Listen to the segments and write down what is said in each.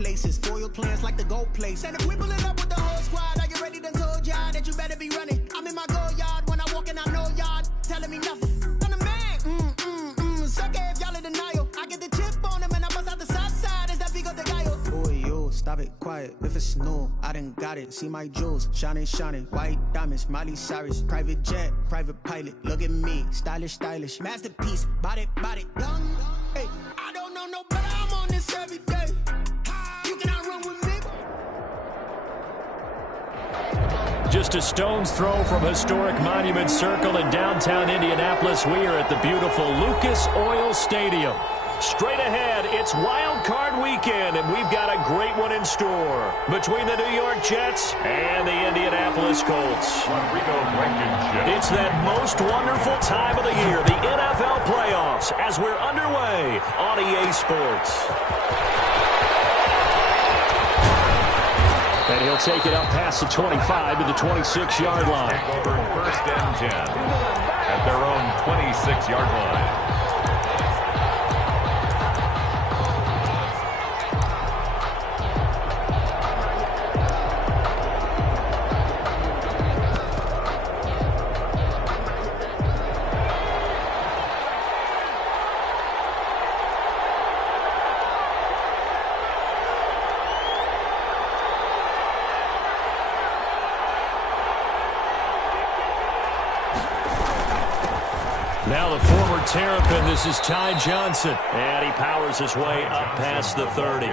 places. Foil plans like the gold place. And if we pull it up with the whole squad, are you ready? Done told y'all that you better be running. I'm in my go yard when I walk in, I know y'all telling me nothing. I'm the man. Suck it if y'all in denial. I get the chip on him and I bust out the south side. Is that Vigo de Gallo? Boy, yo, stop it, quiet. If it's new, I done got it. See my jewels, shining, shining. White diamonds, Miley Cyrus. Private jet, private pilot. Look at me, stylish, stylish. Masterpiece, body, done. Hey, I don't know no better. I'm on this every day. You cannot run with me. Just a stone's throw from historic Monument Circle in downtown Indianapolis. We are at the beautiful Lucas Oil Stadium. Straight ahead, it's Wild Card Weekend, and we've got a great one in store between the New York Jets and the Indianapolis Colts. It's that most wonderful time of the year, the NFL playoffs, as we're underway on EA Sports. And he'll take it up past the 25 to the 26-yard line. Over 1st and 10 at their own 26-yard line. Now the former Terrapin, this is Ty Johnson. And he powers his way up past the 30.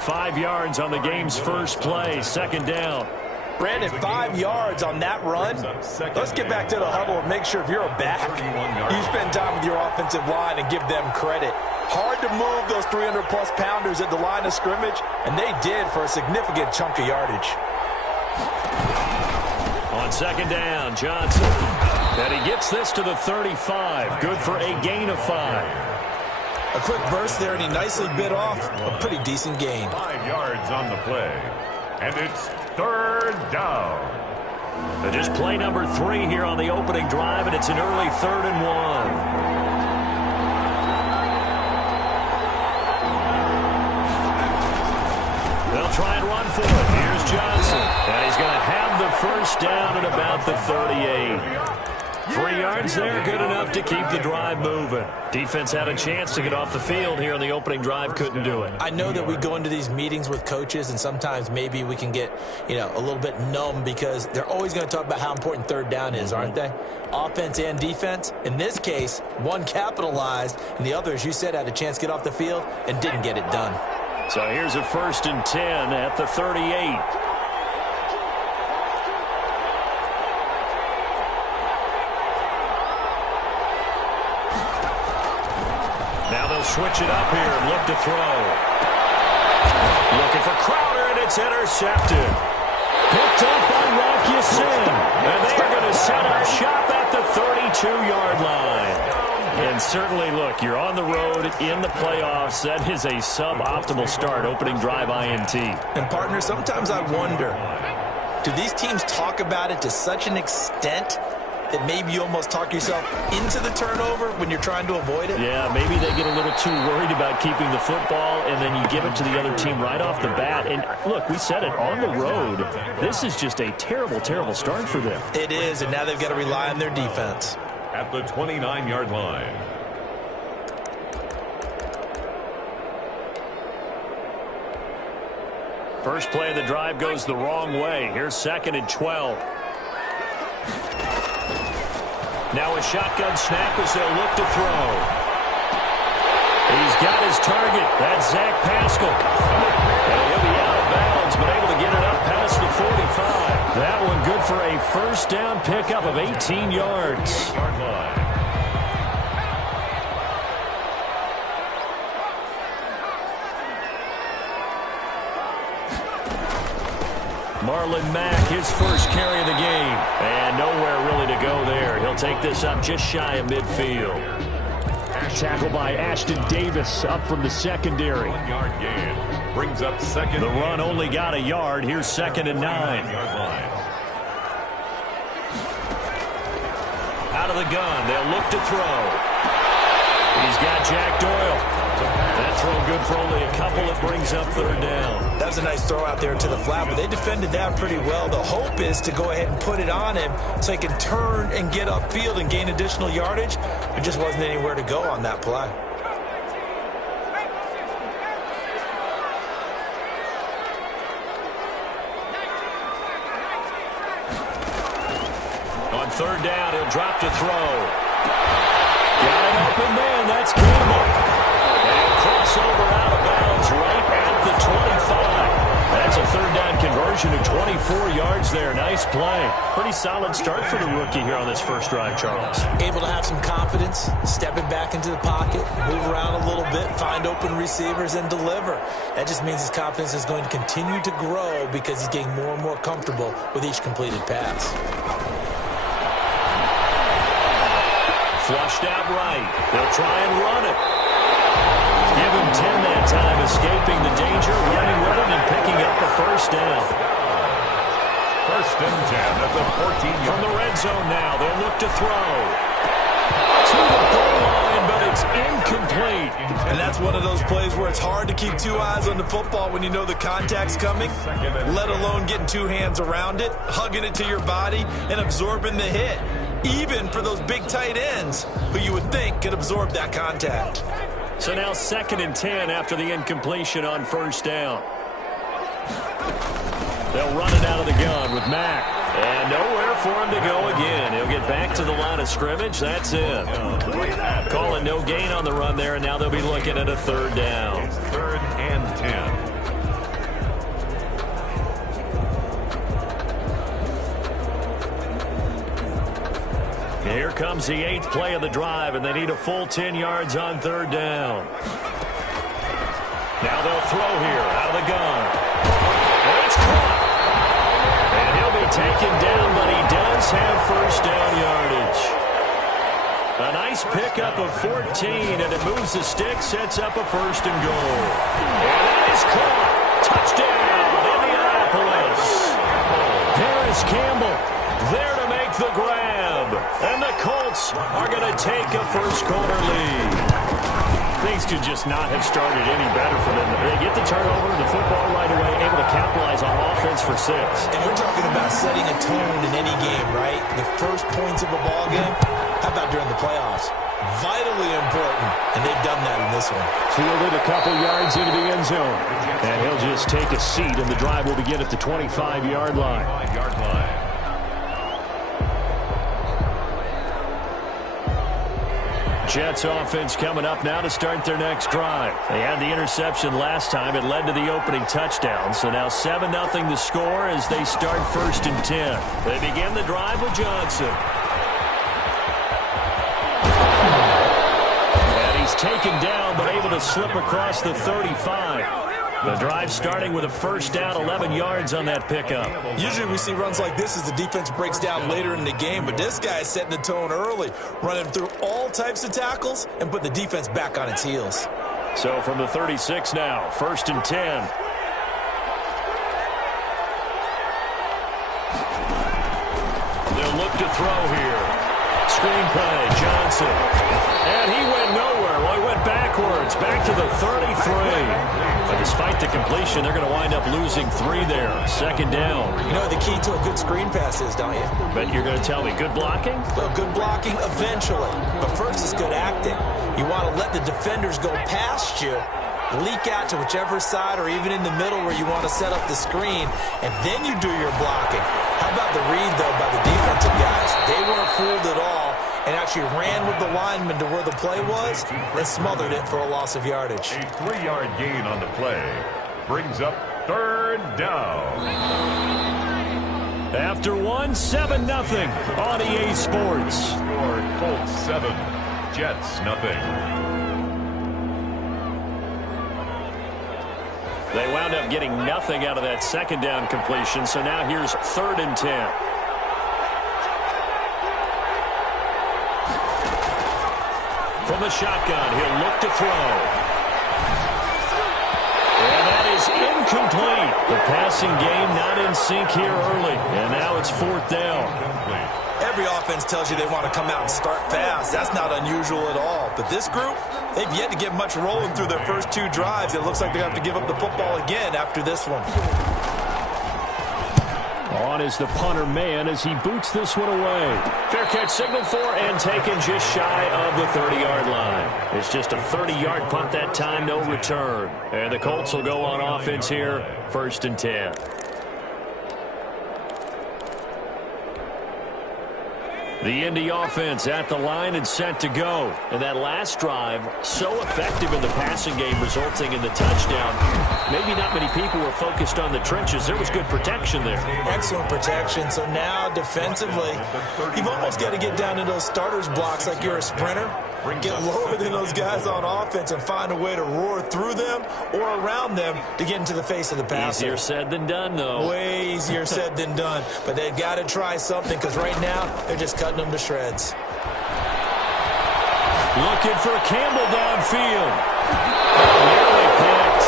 5 yards on the game's first play, 2nd down. Brandon, 5 yards on that run. Let's get back to the huddle and make sure if you're a back, you spend time with your offensive line and give them credit. Hard to move those 300-plus pounders at the line of scrimmage, and they did for a significant chunk of yardage. On 2nd down, Johnson. And he gets this to the 35. Good for a gain of 5. A quick burst there, and he nicely bit off a pretty decent gain. 5 yards on the play. And it's 3rd down. Just play number 3 here on the opening drive, and it's an early 3rd and 1. They'll try and run for it. Here's Johnson. And he's going to have the 1st down at about the 38. 3 yards there, good enough to keep the drive moving. Defense had a chance to get off the field here on the opening drive, couldn't do it. I know that we go into these meetings with coaches, and sometimes maybe we can get, a little bit numb because they're always going to talk about how important 3rd down is, aren't they? Offense and defense. In this case, one capitalized, and the other, as you said, had a chance to get off the field and didn't get it done. So here's a 1st and 10 at the 38. Now they'll switch it up here and look to throw. Looking for Crowder, and it's intercepted. Picked up by Rocky Sin. And they are going to set up shop at the 32-yard line. And certainly, look, you're on the road in the playoffs. That is a suboptimal start, opening drive INT. And, partner, sometimes I wonder, do these teams talk about it to such an extent that maybe you almost talk yourself into the turnover when you're trying to avoid it? Yeah, maybe they get a little too worried about keeping the football, and then you give it to the other team right off the bat. And, look, we said it, on the road, this is just a terrible, terrible start for them. It is, and now they've got to rely on their defense. At the 29-yard line. First play of the drive goes the wrong way. Here's 2nd and 12. Now a shotgun snap as they'll look to throw. He's got his target. That's Zach Pascal. And he'll be out of bounds, but able to get it up past the 45. That one good for a 1st down pickup of 18 yards. Marlon Mack, his first carry of the game. And nowhere really to go there. He'll take this up just shy of midfield. Tackle by Ashton Davis up from the secondary. 1 yard gain. Brings up 2nd. The run only got a yard. Here's 2nd and 9. Out of the gun. They'll look to throw. He's got Jack Doyle. That throw good for only a couple. It brings up third down. That was a nice throw out there to the flat, but they defended that pretty well. The hope is to go ahead and put it on him so he can turn and get upfield and gain additional yardage. There just wasn't anywhere to go on that play. On third down, he'll drop to throw. Got an open man. That's Campbell. And crossover out of bounds right at the 25. That's a third down conversion of 24 yards there. Nice play. Pretty solid start for the rookie here on this first drive, Charles. Able to have some confidence, stepping back into the pocket, move around a little bit, find open receivers, and deliver. That just means his confidence is going to continue to grow because he's getting more and more comfortable with each completed pass. Flushed out right. They'll try and run it. Give him 10 that time, escaping the danger, running with it, and picking up the first down. First and 10 at the 14-yard. From the red zone now, they'll look to throw. To the goal line, but it's incomplete. And that's one of those plays where it's hard to keep two eyes on the football when you know the contact's coming, let alone getting two hands around it, hugging it to your body, and absorbing the hit. Even for those big tight ends who you would think could absorb that contact. So now 2nd and 10 after the incompletion on first down. They'll run it out of the gun with Mack. And nowhere for him to go again. He'll get back to the line of scrimmage. That's it. Calling no gain on the run there, and now they'll be looking at a third down. It's 3rd and 10. Here comes the 8th play of the drive, and they need a full 10 yards on third down. Now they'll throw here out of the gun. And it's caught. And he'll be taken down, but he does have first down yardage. A nice pickup of 14, and it moves the stick, sets up a first and goal. And that is caught. Touchdown, Indianapolis. There is Campbell, there to make the grab. And the Colts are going to take a first-quarter lead. Things could just not have started any better for them. They get the turnover, the football right away, able to capitalize on offense for 6. And we're talking about setting a tone in any game, right? The first points of a ball game, how about during the playoffs? Vitally important, and they've done that in this one. Fielded a couple yards into the end zone. And he'll just take a seat, and the drive will begin at the 25-yard line. 5-yard line. Jets offense coming up now to start their next drive. They had the interception last time. It led to the opening touchdown. So now 7-0 the score as they start 1st and 10. They begin the drive with Johnson. And he's taken down but able to slip across the 35. The drive starting with a first down, 11 yards on that pickup. Usually we see runs like this as the defense breaks down later in the game, but this guy is setting the tone early, running through all types of tackles and put the defense back on its heels. So from the 36 now, 1st and 10. They'll look to throw here. Screen play, Johnson. And he went nowhere. Well, he went backwards, back to the 33. But despite the completion, they're going to wind up losing 3 there. 2nd down. You know what the key to a good screen pass is, don't you? But you're going to tell me good blocking? Well, good blocking eventually. But first it's good acting. You want to let the defenders go past you, leak out to whichever side or even in the middle where you want to set up the screen, and then you do your blocking. How about the read, though, by the defensive guys? They weren't fooled at all and actually ran with the lineman to where the play was and smothered it for a loss of yardage. A 3-yard gain on the play brings up 3rd down. After 7-0 on EA Sports. Score Colts 7, Jets nothing. They wound up getting nothing out of that 2nd down completion, so now here's 3rd and 10. From the shotgun, he'll look to throw. And that is incomplete. The passing game not in sync here early, and now it's 4th down. Every offense tells you they want to come out and start fast. That's not unusual at all. But this group, they've yet to get much rolling through their first 2 drives. It looks like they're going to have to give up the football again after this one. On is the punter man as he boots this one away. Fair catch signaled for and taken just shy of the 30-yard line. It's just a 30-yard punt that time, no return. And the Colts will go on offense here, 1st and 10. The Indy offense at the line and set to go. And that last drive, so effective in the passing game, resulting in the touchdown. Maybe not many people were focused on the trenches. There was good protection there. Excellent protection. So now defensively, you've almost got to get down to those starters blocks like you're a sprinter. Get lower than those guys on offense and find a way to roar through them or around them to get into the face of the passer. Easier said than done, though. Way easier said than done. But they've got to try something because right now they're just cutting them to shreds. Looking for Campbell downfield. Nearly picked.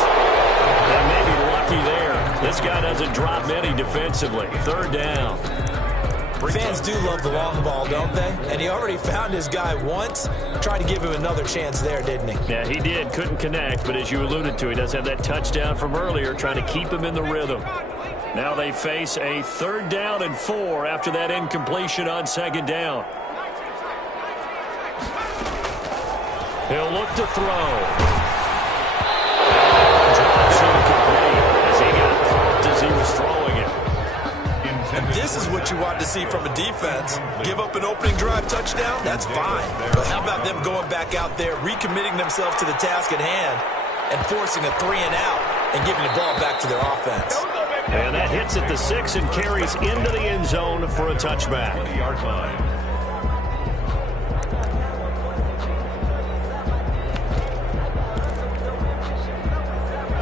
And maybe lucky there. This guy doesn't drop many defensively. 3rd down. Fans do love the long ball, don't they? And he already found his guy once. Tried to give him another chance there, didn't he? Yeah, he did. Couldn't connect, but as you alluded to, he does have that touchdown from earlier, trying to keep him in the rhythm. Now they face a 3rd down and 4 after that incompletion on 2nd down. He'll look to throw. Drops incomplete as he got pumped as he was throwing it. And this is what you want to see from a defense. Give up an opening drive touchdown, that's fine. But how about them going back out there, recommitting themselves to the task at hand, and forcing a 3-and-out and giving the ball back to their offense. And that hits at the 6 and carries into the end zone for a touchback.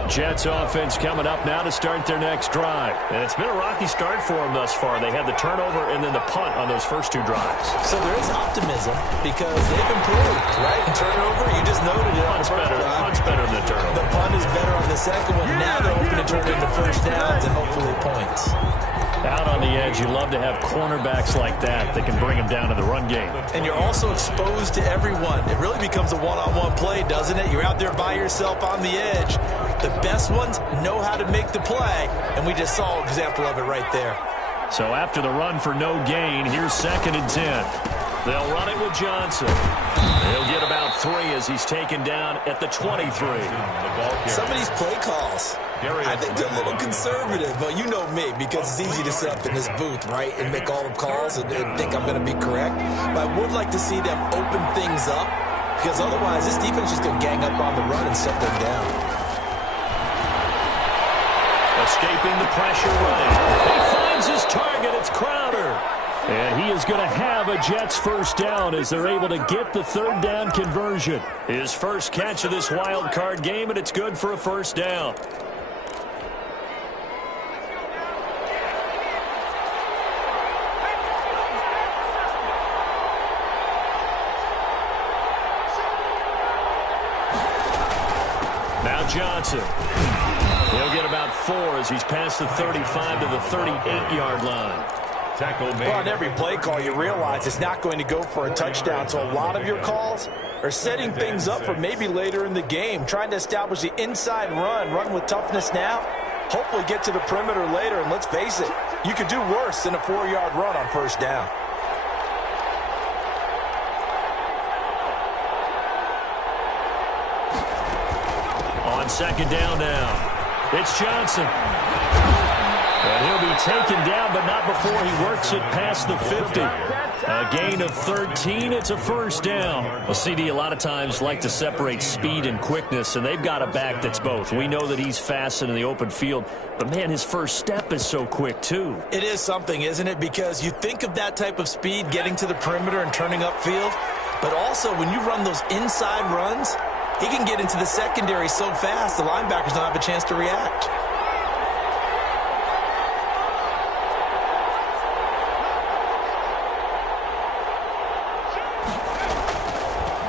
Jets offense coming up now to start their next drive. And it's been a rocky start for them thus far. They had the turnover and then the punt on those first 2 drives. So there is optimism because they've improved, right? Turnover, you just noted it. Punt's better than the turnover. The punt is better on the second one. Now they're hoping to turn it into first downs and hopefully points. Out on the edge, you love to have cornerbacks like that can bring them down to the run game. And you're also exposed to everyone. It really becomes a one-on-one play, doesn't it? You're out there by yourself on the edge. The best ones know how to make the play, and we just saw an example of it right there. So after the run for no gain, here's 2nd and 10. They'll run it with Johnson. He'll get about 3 as he's taken down at the 23. Some of these play calls, I think they're a little conservative, but you know me, because it's easy to sit up in this booth, right, and make all the calls and think I'm going to be correct. But I would like to see them open things up, because otherwise this defense is going to gang up on the run and shut them down. Escaping the pressure running. He finds his target. It's Crowder. And he is going to have a Jets first down as they're able to get the 3rd down conversion. His first catch of this wild card game, and it's good for a first down. Now Johnson. He'll get about 4 as he's past the 35 to the 38-yard line. Well, on every play call, you realize it's not going to go for a touchdown, so a lot of your calls are setting things up for maybe later in the game, trying to establish the inside run with toughness now, hopefully get to the perimeter later, and let's face it, you could do worse than a 4-yard run on first down. On 2nd down now. It's Johnson. And he'll be taken down, but not before he works it past the 50. A gain of 13. It's a first down. Well, CD a lot of times like to separate speed and quickness, and they've got a back that's both. We know that he's fast in the open field, but, man, his first step is so quick, too. It is something, isn't it? Because you think of that type of speed getting to the perimeter and turning upfield, but also when you run those inside runs, he can get into the secondary so fast the linebackers don't have a chance to react.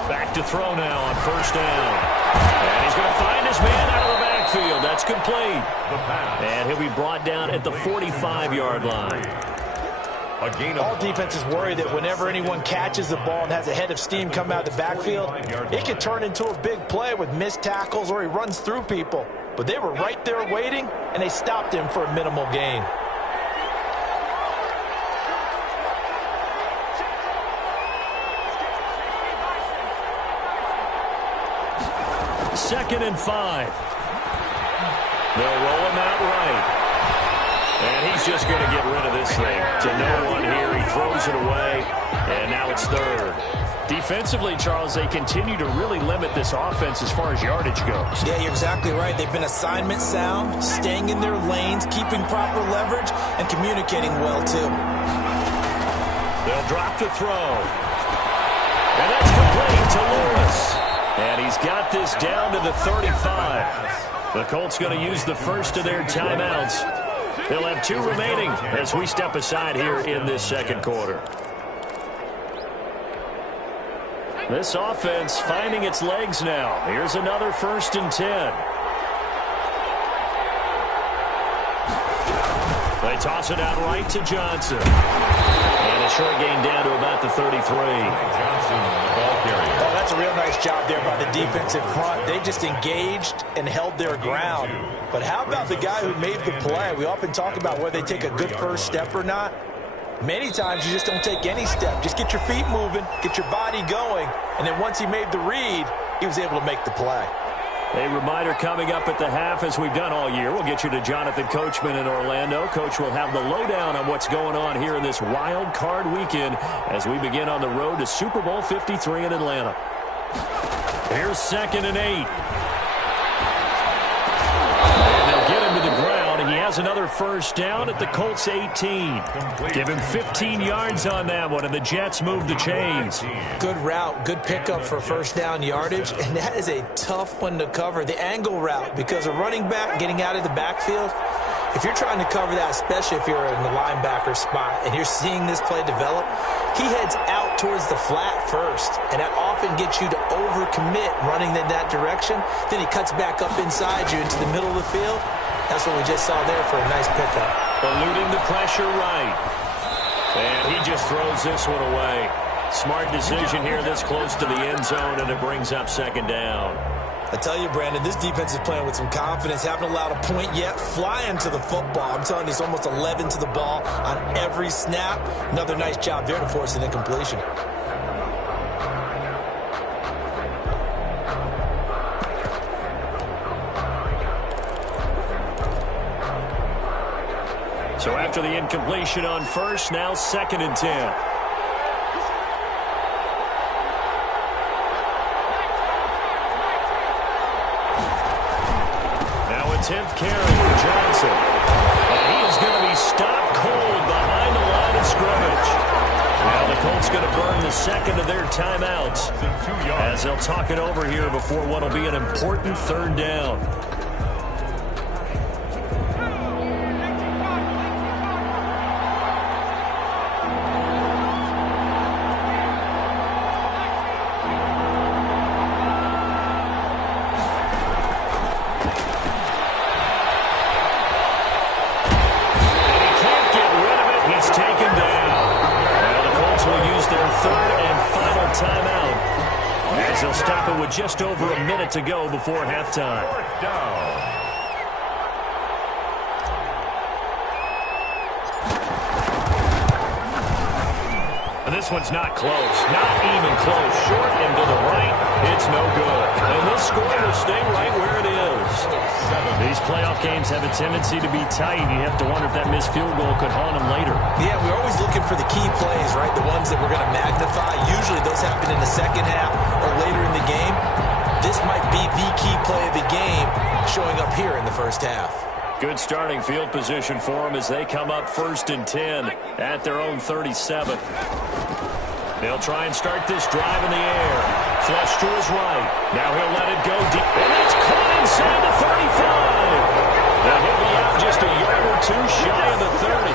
Back to throw now on first down. And he's going to find his man out of the backfield. That's complete. And he'll be brought down at the 45-yard line. A gain of All defenses worry that whenever anyone catches the ball and has a head of steam come out of the backfield, it can turn into a big play with missed tackles or he runs through people. But they were right there waiting, and they stopped him for a minimal gain. Second and 5. They'll roll him out right. And he's just going to get rid of this thing. To no one here. He throws it away. And now it's third. Defensively, Charles, they continue to really limit this offense as far as yardage goes. Yeah, you're exactly right. They've been assignment sound, staying in their lanes, keeping proper leverage, and communicating well, too. They'll drop to throw. And that's complete to Lewis. And he's got this down to the 35. The Colts going to use the first of their timeouts. They'll have 2 remaining as we step aside here in this second quarter. This offense finding its legs now. Here's another 1st and 10. They toss it out right to Johnson. And a short gain down to about the 33. Johnson, the ball carrier. Oh, that's a real nice job there by the defensive front. They just engaged and held their ground. But how about the guy who made the play? We often talk about whether they take a good first step or not. Many times you just don't take any step. Just get your feet moving, get your body going, and then once he made the read, he was able to make the play. A reminder coming up at the half, as we've done all year. We'll get you to Jonathan Coachman in Orlando. Coach will have the lowdown on what's going on here in this wild card weekend as we begin on the road to Super Bowl 53 in Atlanta. Here's 2nd and 8. And they'll get him to the ground, and he has another first down at the Colts 18. Give him 15 yards on that one, and the Jets move the chains. Good route, good pickup for first down yardage, and that is a tough one to cover. The angle route, because a running back getting out of the backfield, if you're trying to cover that, especially if you're in the linebacker spot and you're seeing this play develop, he heads out towards the flat first, and that often gets you to overcommit running in that direction. Then he cuts back up inside you into the middle of the field. That's what we just saw there for a nice pickup. Eluding the pressure right. And he just throws this one away. Smart decision here this close to the end zone, and it brings up 2nd down. I tell you, Brandon, this defense is playing with some confidence. Haven't allowed a point yet. Flying to the football. I'm telling you, it's almost 11 to the ball on every snap. Another nice job there to force an incompletion. So after the incompletion on first, now 2nd and 10. Now a 10th carry for Johnson. And he is going to be stopped cold behind the line of scrimmage. Now the Colts going to burn the 2nd of their timeouts as they'll talk it over here before what will be an important 3rd down. Just over a minute to go before halftime. 4th down. And this one's not close. Not even close. Short and to the right. It's no good. And this score will stay right where it is. These playoff games have a tendency to be tight. You have to wonder if that missed field goal could haunt them later. Yeah, we're always looking for the key plays, right? The ones that we're going to magnify. Usually those happen in the second half or later in the game. This might be the key play of the game showing up here in the first half. Good starting field position for them as they come up 1st and 10 at their own 37. They'll try and start this drive in the air. Flush to his right. Now he'll let it go deep. And that's caught inside the 35. Now he'll be out just a yard or two shy of the 30.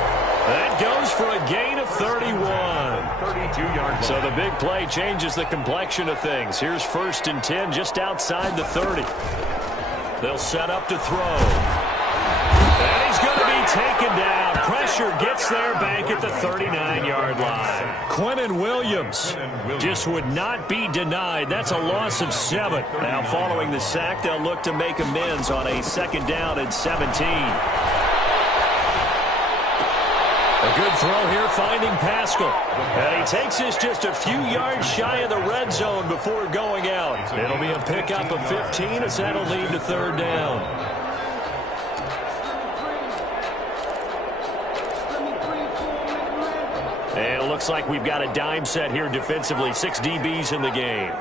That goes for a gain of 31. 32-yard. So the big play changes the complexion of things. Here's 1st and 10 just outside the 30. They'll set up to throw. And he's going to be taken down. Pressure gets there, banking back at the 39-yard line. Quinnen Williams just would not be denied. That's a loss of 7. Now, following the sack, they'll look to make amends on a 2nd down and 17. A good throw here, finding Pascal. And he takes this just a few yards shy of the red zone before going out. It'll be a pickup of 15 as that'll lead to 3rd down. And it looks like we've got a dime set here defensively. 6 DBs in the game.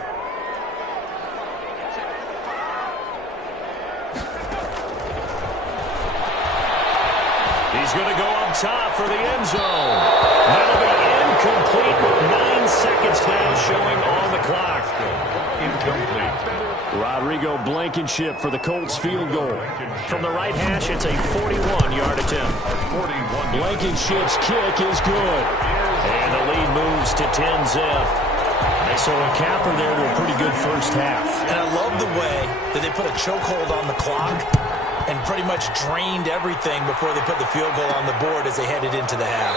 He's going to go up top for the end zone. That'll be incomplete with 9 seconds now showing on the clock. Incomplete. Rodrigo Blankenship for the Colts field goal. From the right hash, it's a 41-yard attempt. Blankenship's kick is good. And the lead moves to 10-zip. So a capper there to a pretty good first half. And I love the way that they put a chokehold on the clock and pretty much drained everything before they put the field goal on the board as they headed into the half.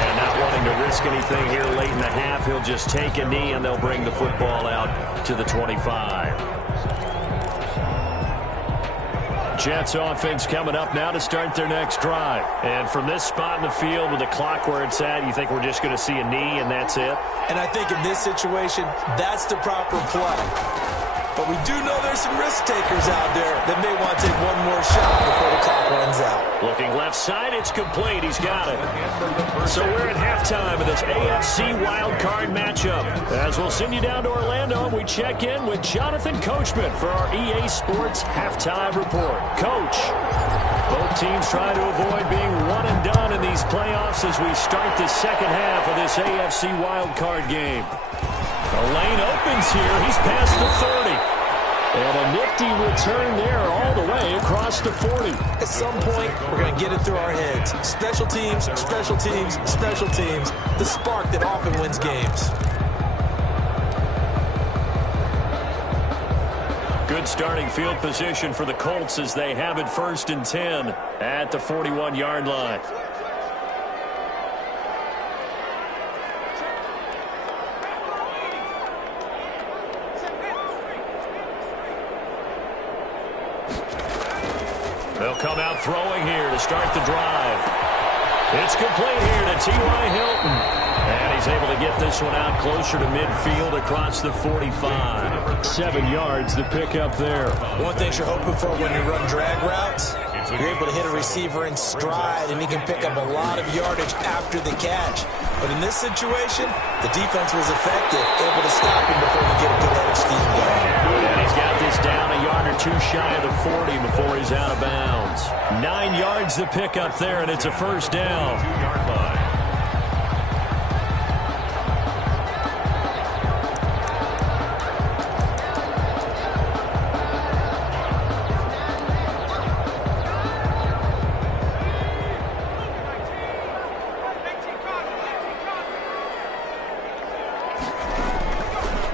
And not wanting to risk anything here late in the half, he'll just take a knee and they'll bring the football out to the 25. Jets offense coming up now to start their next drive. And from this spot in the field with the clock where it's at, you think we're just going to see a knee and that's it? And I think in this situation, that's the proper play. But we do know there's some risk takers out there that may want to take one more shot before the clock runs out. Looking left side, it's complete. He's got it. So we're at halftime of this AFC wildcard matchup. As we'll send you down to Orlando, we check in with Jonathan Coachman for our EA Sports Halftime Report. Coach, both teams trying to avoid being one and done in these playoffs as we start the second half of this AFC wildcard game. The lane opens here. He's past the 30. And a nifty return there all the way across the 40. At some point, we're going to get it through our heads. Special teams, special teams, special teams. The spark that often wins games. Good starting field position for the Colts as they have it 1st and 10 at the 41-yard line. They'll come out throwing here to start the drive. It's complete here to T.Y. Hilton. And he's able to get this one out closer to midfield across the 45. 7 yards, the pickup there. One thing you're hoping for when you run drag routes, you're able to hit a receiver in stride, and he can pick up a lot of yardage after the catch. But in this situation, the defense was effective, able to stop him before he get a good head of steam going. And he's got this down a yard or 2 shy of the 40 before he's out of bounds. 9 yards the pickup there, and it's a 1st down. 2-yard line.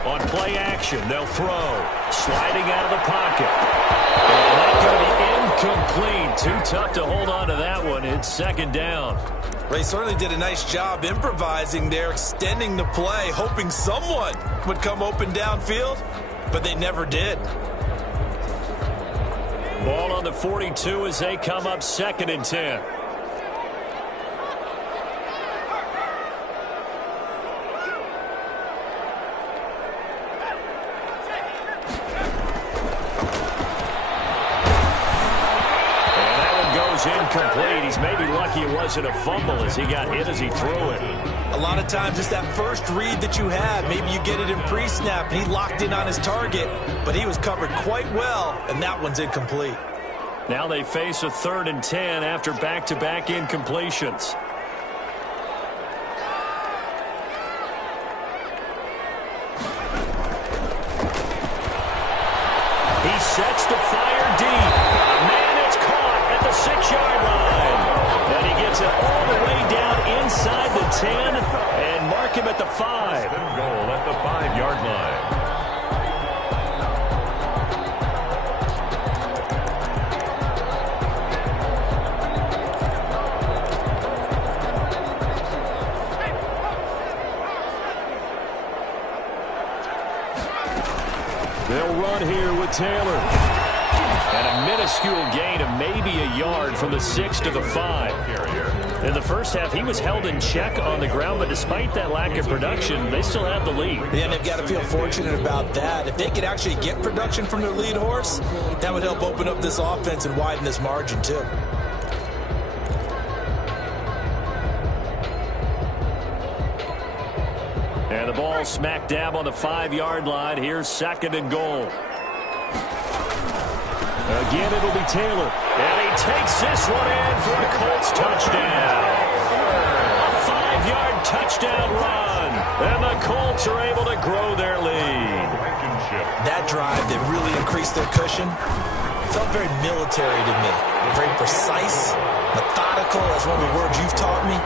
On play action, they'll throw. Sliding out of the pocket. And that's going to be incomplete. Too tough to hold on to that one. It's 2nd down. They certainly did a nice job improvising there, extending the play, hoping someone would come open downfield, but they never did. Ball on the 42 as they come up 2nd and 10. Incomplete. He's maybe lucky it wasn't a fumble as he got hit as he threw it. A lot of times it's that first read that you have. Maybe you get it in pre-snap, and he locked in on his target, but he was covered quite well, and that one's incomplete. Now they face a 3rd and 10 after back-to-back incompletions. He sets the fire deep. Man, it's caught at the 6-yard line. And he gets it all the way down inside the 10 and mark him at the 5. Goal at the 5-yard line. on here with Taylor. And a minuscule gain of maybe a yard from the 6 to the 5. In the first half, he was held in check on the ground, but despite that lack of production, they still have the lead. Yeah, and they've got to feel fortunate about that. If they could actually get production from their lead horse, that would help open up this offense and widen this margin, too. And the ball smack dab on the 5-yard line. Here's 2nd and goal. Again, it'll be Taylor. And he takes this one in for a Colts touchdown. A 5-yard touchdown run. And the Colts are able to grow their lead. That drive that really increased their cushion felt very military to me. Very precise, methodical, that's one of the words you've taught me.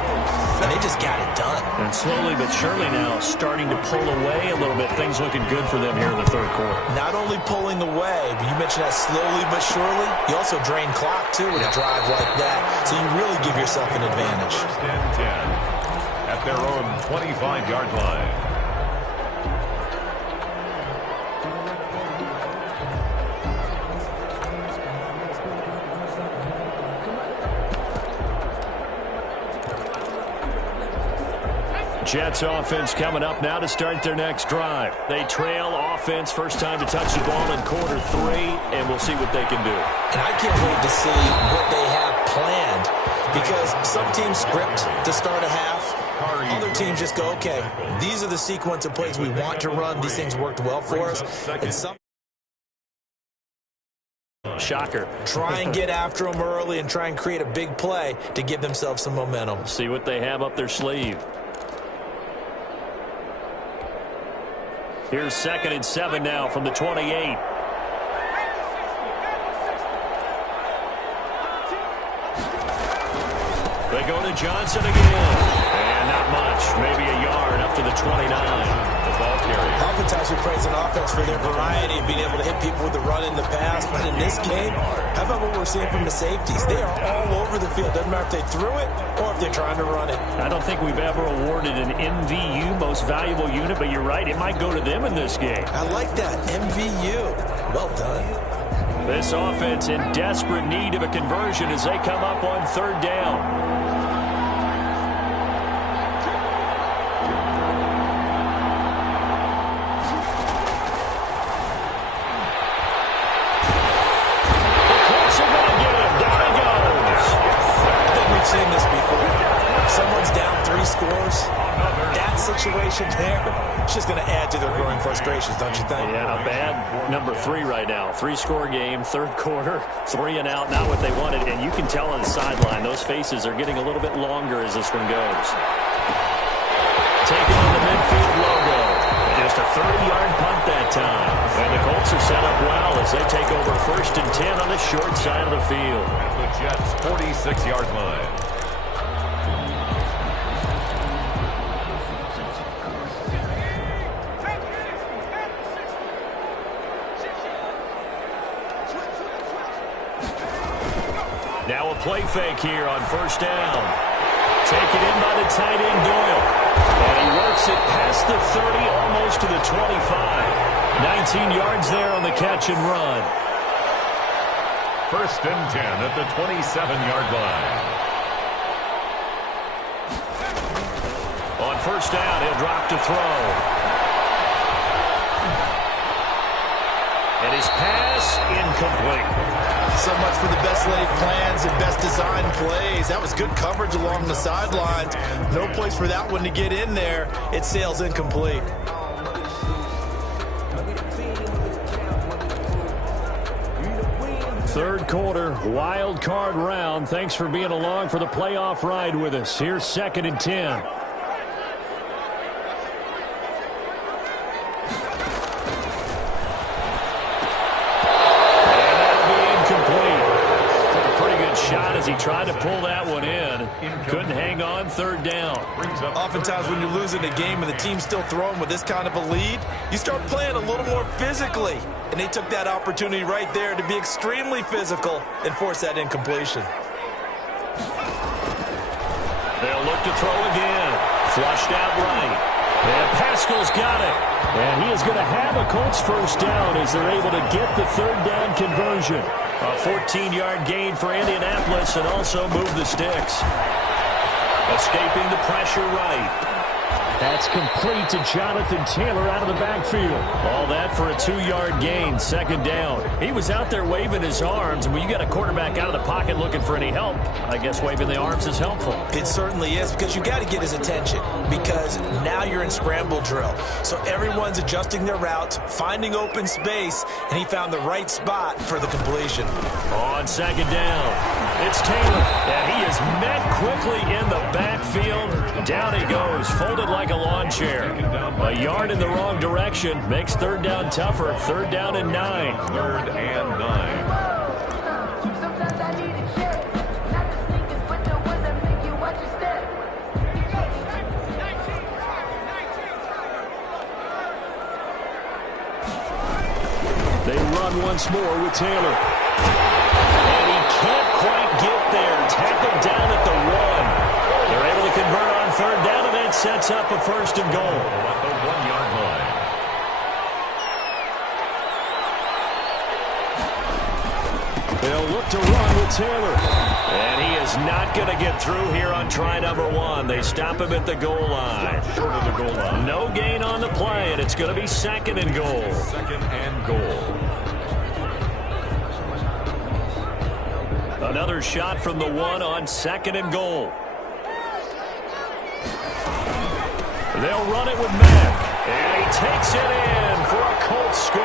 And they just got it done. And slowly but surely now starting to pull away a little bit. Things looking good for them here in the 3rd quarter. Not only pulling away, but you mentioned that slowly but surely. You also drain clock, too, with a drive like that. So you really give yourself an advantage. 10 at their own 25-yard line. Jets offense coming up now to start their next drive. They trail offense, first time to touch the ball in quarter 3, and we'll see what they can do. And I can't wait to see what they have planned, because some teams script to start a half. Other teams just go, okay, these are the sequence of plays we want to run. These things worked well for us. And some shocker. Try and get after them early and try and create a big play to give themselves some momentum. See what they have up their sleeve. Here's 2nd and 7 now from the 28. They go to Johnson again. And not much. Maybe a yard up to the 29. The ball carrier. Oftentimes we praise an offense for their variety of being able to hit people with the run and the pass. But in this game, how about what we're seeing from the safeties? They are all over the field. Doesn't matter if they threw it or if they're trying to run it. I don't think we've ever awarded an MVU, most valuable unit, but you're right. It might go to them in this game. I like that. MVU. Well done. This offense in desperate need of a conversion as they come up on 3rd down. Seen this before. Someone's down 3 scores. That situation there, it's just going to add to their growing frustrations, don't you think? Yeah, a bad number 3 right now. 3-score game, 3rd quarter, 3 and out, not what they wanted. And you can tell on the sideline, those faces are getting a little bit longer as this one goes. Taking on the midfield logo. Just a 30-yard punt that time. And the Colts are set up well as they take over 1st and 10 on the short side of the field. At the Jets' 46-yard line. Now a play fake here on 1st down. Taken in by the tight end, Doyle. And he works it past the 30, almost to the 25. 19 yards there on the catch and run. 1st and 10 at the 27-yard line. On 1st down, he'll drop to throw. And his pass incomplete. So much for the best laid plans and best design plays. That was good coverage along the sidelines. No place for that one to get in there. It sails incomplete. Third quarter, wild card round. Thanks for being along for the playoff ride with us. Here's 2nd and 10. As he tried to pull that one in, couldn't hang on 3rd down. Oftentimes when you're losing a game and the team's still throwing with this kind of a lead, you start playing a little more physically. And they took that opportunity right there to be extremely physical and force that incompletion. They'll look to throw again. Flushed out right. And Pascal's got it. And he is going to have a Colts first down as they're able to get the third down conversion. A 14-yard gain for Indianapolis and also move the sticks. Escaping the pressure right. That's complete to Jonathan Taylor out of the backfield. All that for a 2-yard gain, second down. He was out there waving his arms, and when you got a quarterback out of the pocket looking for any help, I guess waving the arms is helpful. It certainly is, because you got to get his attention, because now you're in scramble drill. So everyone's adjusting their routes, finding open space, and he found the right spot for the completion. On second down, it's Taylor, and he is met quickly in the backfield. Down he goes, folded like a lawn chair. A yard in the wrong direction makes third down tougher. Third down and 9. Third and 9. They run once more with Taylor. And he can't quite get there. Tackled down at the 1. They're able to convert on third down, and that sets up a first and goal. At the 1-yard line. They'll look to run with Taylor. And he is not going to get through here on try number 1. They stop him at the goal line. Short of the goal line. No gain on the play, and it's going to be second and goal. Second and goal. Another shot from the 1 on second and goal. They'll run it with Mack. And he takes it in for a Colts score.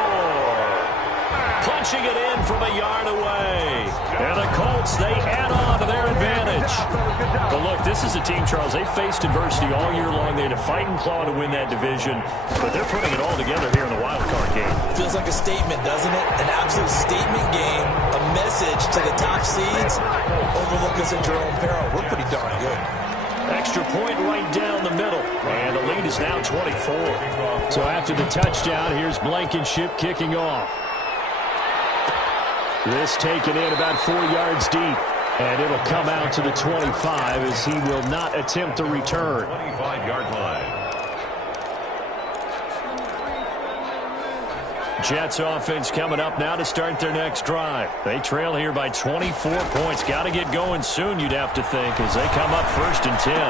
Punching it in from a yard away. And the Colts, they add on to their advantage. But look, this is a team, Charles, they faced adversity all year long. They had to fight and claw to win that division. But they're putting it all together here in the wild card game. Feels like a statement, doesn't it? An absolute statement game. A message to the top seeds. Overlook us at your own peril. We're pretty darn good. Extra point right down the middle. And the lead is now 24. So after the touchdown, here's Blankenship kicking off. This taken in about 4 yards deep. And it'll come out to the 25 as he will not attempt to return. 25-yard line. Jets offense coming up now to start their next drive. They trail here by 24 points. Got to get going soon, you'd have to think, as they come up first and 10. They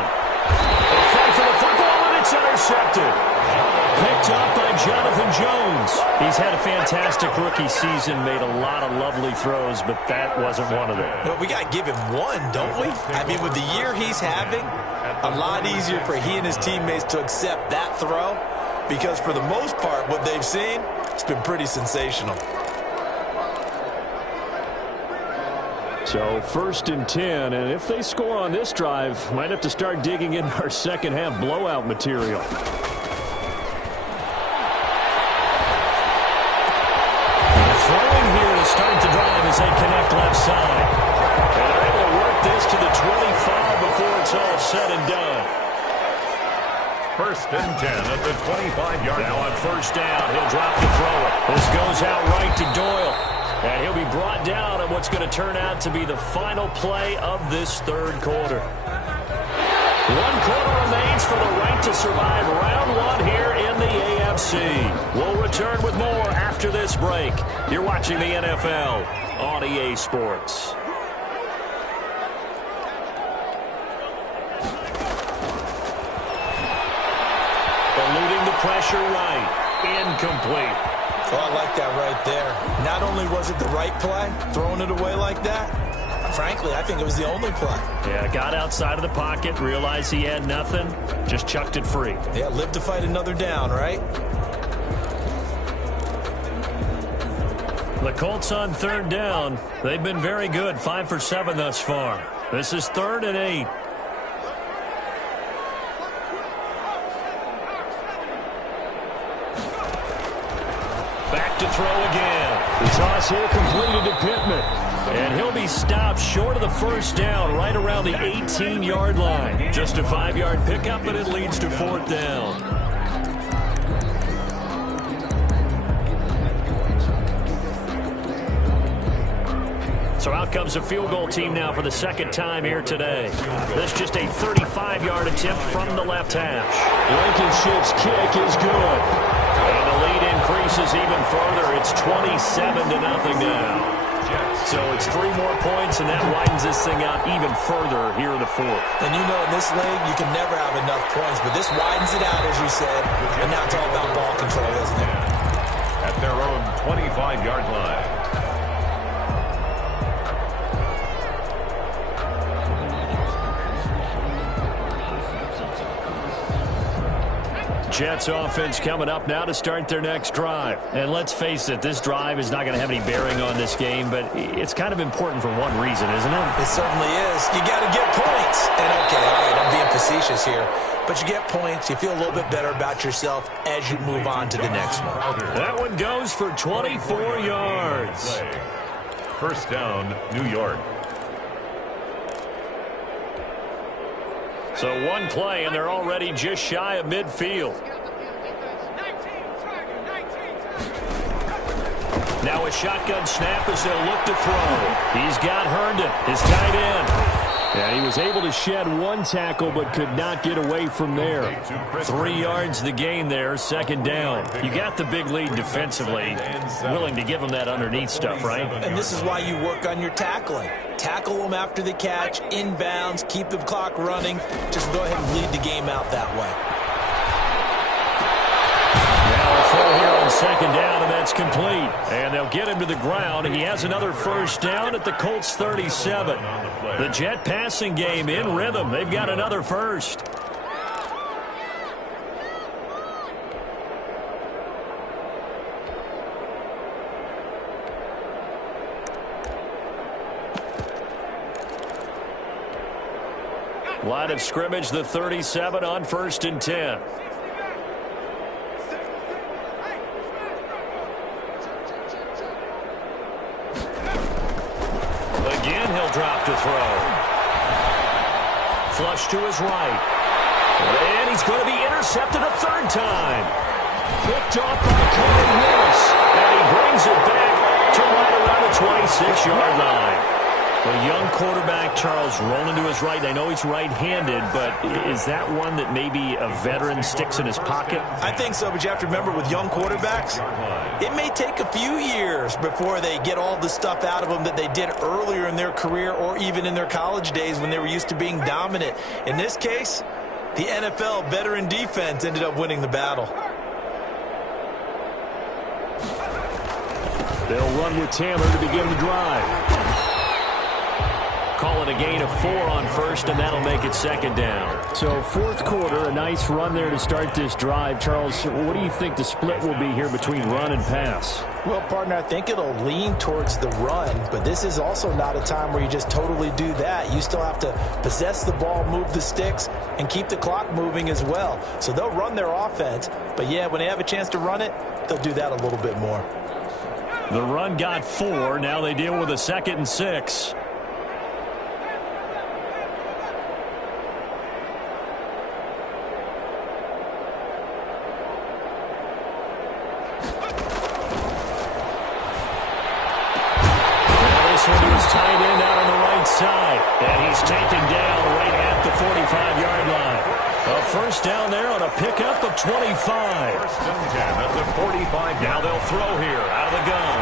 fight for the football, and it's intercepted. Picked up by Jonathan Jones. He's had a fantastic rookie season, made a lot of lovely throws, but that wasn't one of them. Well, we got to give him one, don't we? I mean, with the year he's having, a lot easier for he and his teammates to accept that throw, because for the most part, what they've seen, it's been pretty sensational. So first and 10, and if they score on this drive, might have to start digging in our second half blowout material. Start the drive as they connect left side. And they're able to work this to the 25 before it's all said and done. First and 10 at the 25-yard line. Now on first down, he'll drop the thrower. This goes out right to Doyle. And he'll be brought down on what's going to turn out to be the final play of this third quarter. 1 quarter remains for the right to survive round 1 here in the AFC. We'll return with more after this break. You're watching the NFL on EA Sports. Eluding the pressure right. Incomplete. Oh, I like that right there. Not only was it the right play, throwing it away like that, frankly, I think it was the only play. Yeah, got outside of the pocket, realized he had nothing, just chucked it free. Yeah, live to fight another down, right? The Colts on third down. They've been very good, 5 for 7 thus far. This is 3rd and 8. Back to throw again. The toss here completed to Pittman. And he'll be stopped short of the first down right around the 18-yard line. Just a 5-yard pickup, and it leads to 4th down. So out comes a field goal team now for the second time here today. This just a 35-yard attempt from the left hash. Blankenship's kick is good. And the lead increases even further. It's 27-0 now. So it's 3 more points, and that widens this thing out even further here in the fourth. And you know in this league, you can never have enough points, but this widens it out, as you said. And now it's all about ball control, isn't it? At their own 25-yard line. Jets offense coming up now to start their next drive. And let's face it, this drive is not going to have any bearing on this game, but it's kind of important for one reason, isn't it? It certainly is. You got to get points. And okay, all right, I'm being facetious here. But you get points, you feel a little bit better about yourself as you move on to the next one. That one goes for 24 yards. First down, New York. So one play, and they're already just shy of midfield. Now a shotgun snap as they'll look to throw. He's got Herndon, his tight end. Yeah, he was able to shed one tackle but could not get away from there. 3 yards the gain there, second down. You got the big lead defensively. Willing to give him that underneath stuff, right? And this is why you work on your tackling. Tackle them after the catch, inbounds, keep the clock running. Just go ahead and lead the game out that way. Now a throw here on second down, and that's complete. And they'll get him to the ground. He has another first down at the Colts 37. The Jet passing game in rhythm. They've got another first. Line of scrimmage, the 37 on 1st and 10. Again, he'll drop to throw. Flush to his right. And he's going to be intercepted a third time. Picked off by Kevin Willis. And he brings it back to right around the 26-yard line. The young quarterback, Charles, rolling to his right. I know he's right-handed, but is that one that maybe a veteran sticks in his pocket? I think so, but you have to remember with young quarterbacks, it may take a few years before they get all the stuff out of them that they did earlier in their career or even in their college days when they were used to being dominant. In this case, the NFL veteran defense ended up winning the battle. They'll run with Taylor to begin the drive. Call it a gain of 4 on first, and that'll make it second down. So fourth quarter, a nice run there to start this drive. Charles, what do you think the split will be here between run and pass? Well, partner, I think it'll lean towards the run, but this is also not a time where you just totally do that. You still have to possess the ball, move the sticks, and keep the clock moving as well. So they'll run their offense, but yeah, when they have a chance to run it, they'll do that a little bit more. The run got 4. Now they deal with a 2nd and 6. Tight end out on the right side. And he's taken down right at the 45-yard line. A first down there on a pickup of 25. First and 10 at the 45. Now they'll throw here out of the gun.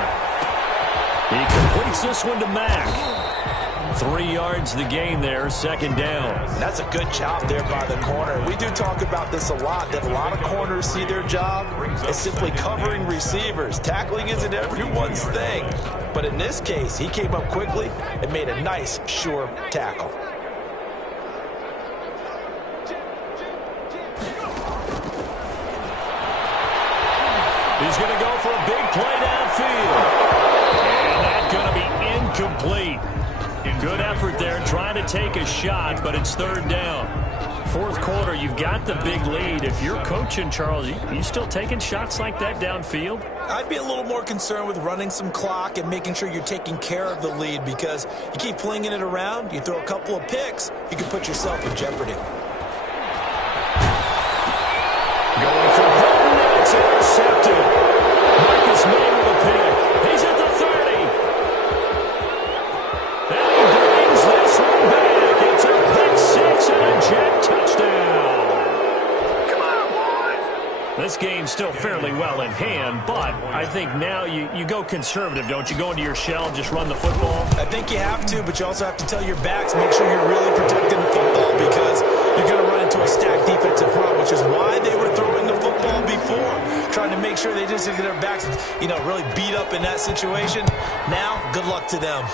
He completes this one to Mack. 3 yards the gain there, second down. That's a good job there by the corner. We do talk about this a lot, that a lot of corners see their job as simply covering receivers. Tackling isn't everyone's thing. But in this case, he came up quickly and made a nice, sure tackle. He's going to go for a big play downfield. And that's going to be incomplete. Good effort there, trying to take a shot, but it's third down. Fourth quarter, you've got the big lead. If you're coaching, Charles, you still taking shots like that downfield? I'd be a little more concerned with running some clock and making sure you're taking care of the lead, because you keep flinging it around, you throw a couple of picks, you can put yourself in jeopardy. Going for Hilton, it's intercepted. Marcus May with a pick. He's at the 30. game's still fairly well in hand, but I think now you go conservative, don't you? Go into your shell and just run the football? I think you have to, but you also have to tell your backs, make sure you're really protecting the football because you're going to run into a stacked defensive front, which is why they were throwing the football before, trying to make sure they just get their backs, really beat up in that situation. Now, good luck to them.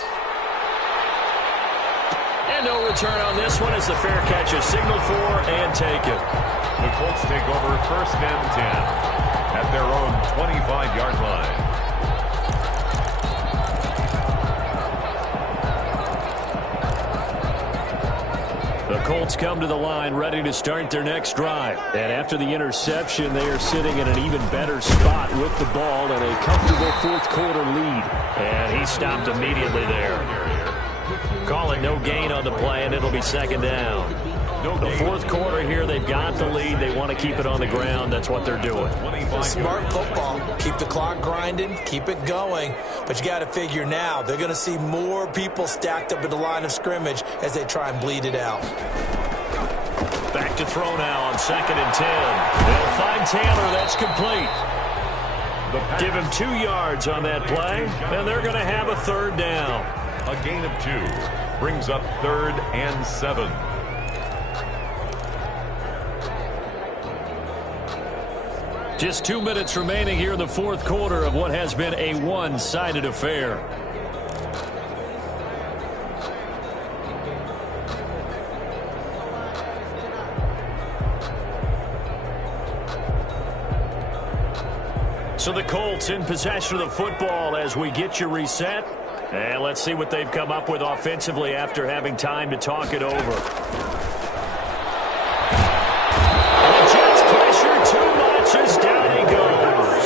And no return on this one as the fair catch is signaled for and taken. The Colts take over 1st and 10 at their own 25-yard line. The Colts come to the line ready to start their next drive. And after the interception, they are sitting in an even better spot with the ball and a comfortable fourth-quarter lead. And he stopped immediately there. Call it no gain on the play, and it'll be 2nd down. The fourth quarter here, they've got the lead. They want to keep it on the ground. That's what they're doing. Smart football. Keep the clock grinding. Keep it going. But you got to figure now, they're going to see more people stacked up at the line of scrimmage as they try and bleed it out. Back to throw now on 2nd and 10. They'll find Taylor. That's complete. Give him 2 yards on that play, and they're going to have a 3rd down. A gain of 2 brings up 3rd and 7. Just 2 minutes remaining here in the fourth quarter of what has been a one-sided affair. So the Colts in possession of the football as we get you reset. And let's see what they've come up with offensively after having time to talk it over. The Jets pressure too much as down he goes.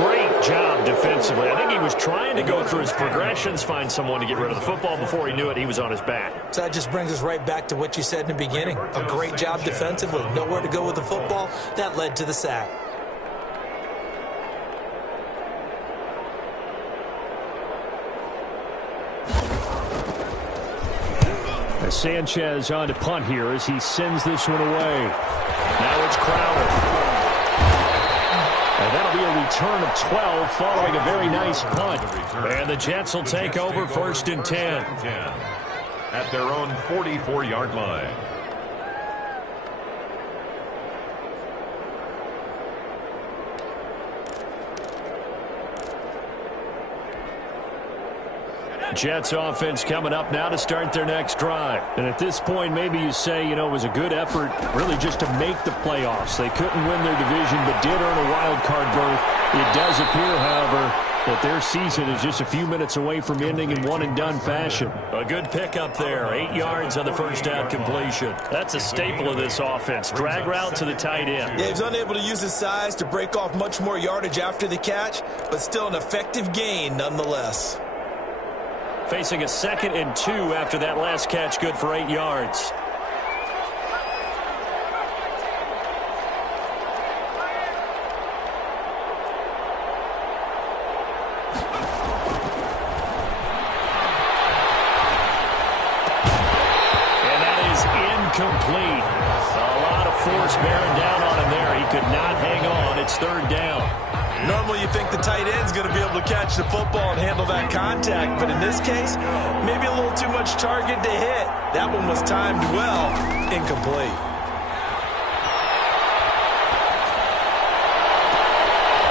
Great job defensively. I think he was trying to go through his progressions, find someone to get rid of the football. Before he knew it, he was on his back. So that just brings us right back to what you said in the beginning. A great job defensively. Nowhere to go with the football. That led to the sack. Sanchez on to punt here as he sends this one away. Now it's Crowder. And that'll be a return of 12 following a very nice punt. And the Jets will take over 1st and 10. At their own 44-yard line. Jets offense coming up now to start their next drive. And at this point, maybe you say, it was a good effort really just to make the playoffs. They couldn't win their division, but did earn a wild card berth. It does appear, however, that their season is just a few minutes away from ending in one-and-done fashion. A good pickup there. 8 yards on the first down completion. That's a staple of this offense. Drag route to the tight end. Yeah, he's unable to use his size to break off much more yardage after the catch, but still an effective gain nonetheless. Facing a 2nd and 2 after that last catch, good for 8 yards. And that is incomplete. A lot of force bearing down on him there. He could not hang on. It's 3rd down. Normally you think the tight end's going to be able to catch the football and handle that contact, but in this case, maybe a little too much target to hit. That one was timed well, incomplete.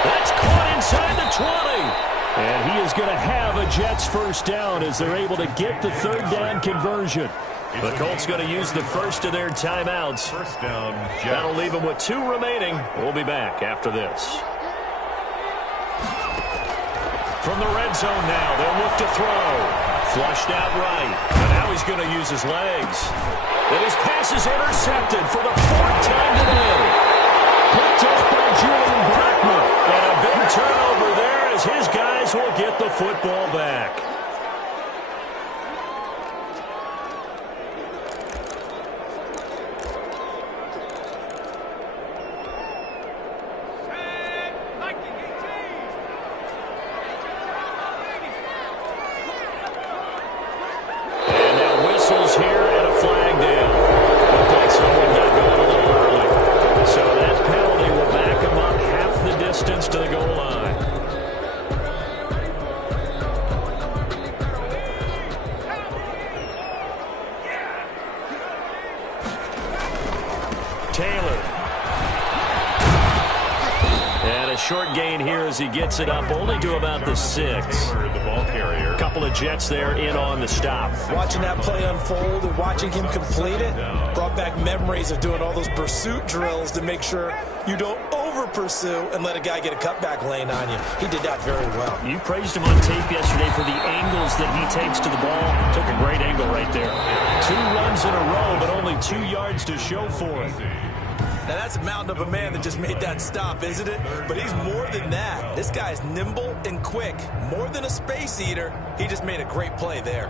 That's caught inside the 20. And he is going to have a Jets 1st down as they're able to get the 3rd down conversion. The Colts going to use the first of their timeouts. 1st down, Jets. That'll leave them with 2 remaining. We'll be back after this. From the red zone now, they'll look to throw. Flushed out right. And now he's going to use his legs. And his pass is intercepted for the 4th time today. Picked up by Julian Blackmon. And a big turnover there as his guys will get the football back. Taylor. And a short gain here as he gets it up only to about the 6. The ball carrier. Couple of Jets there in on the stop. Watching that play unfold and watching him complete it brought back memories of doing all those pursuit drills to make sure you don't over-pursue and let a guy get a cutback lane on you. He did that very well. You praised him on tape yesterday for the angles that he takes to the ball. Took a great angle right there. 2 runs in a row, but only 2 yards to show for it. Now, that's a mountain of a man that just made that stop, isn't it? But he's more than that. This guy's nimble and quick. More than a space eater. He just made a great play there.